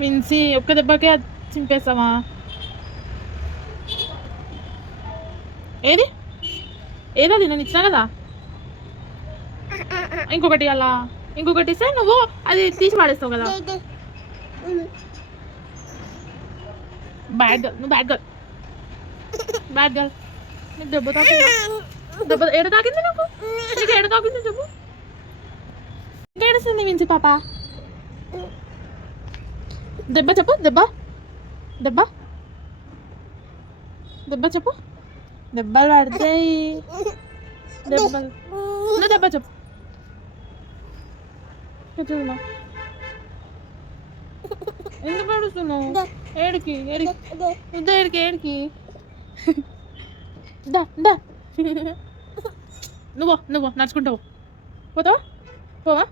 మిన్సి ఒక్క దెబ్బకే చింపేస్తావా? ఏది ఏదది నేను ఇచ్చినా కదా. ఇంకొకటి అలా ఇంకొకటి ఇస్తే నువ్వు అది తీసి పాడేస్తావు కదా. బ్యాడ్ గర్ల్, నువ్వు బ్యాడ్ గర్ల్, బ్యాడ్ గర్ల్. నీకు దెబ్బ తాకిందా? దెబ్బ ఏడ తాకింది నాకు? నీకు ఏడ తాకింది చెప్పు. ఇంకా ఏడుస్తుంది మించి పాప. దెబ్బ చెప్పు, దెబ్బ దెబ్బ దెబ్బ చెప్పు. దెబ్బలు పడతాయి, దెబ్బలు. నువ్వు దెబ్బ చెప్పు. చూస్తున్నా ఎందుకు ఏడుస్తున్నావు? ఏడికి ఏడికి వద్దా, ఏడికి ఏడికి దా దా. నువ్వు నడుచుకుంటావు పోతావా? పోవా?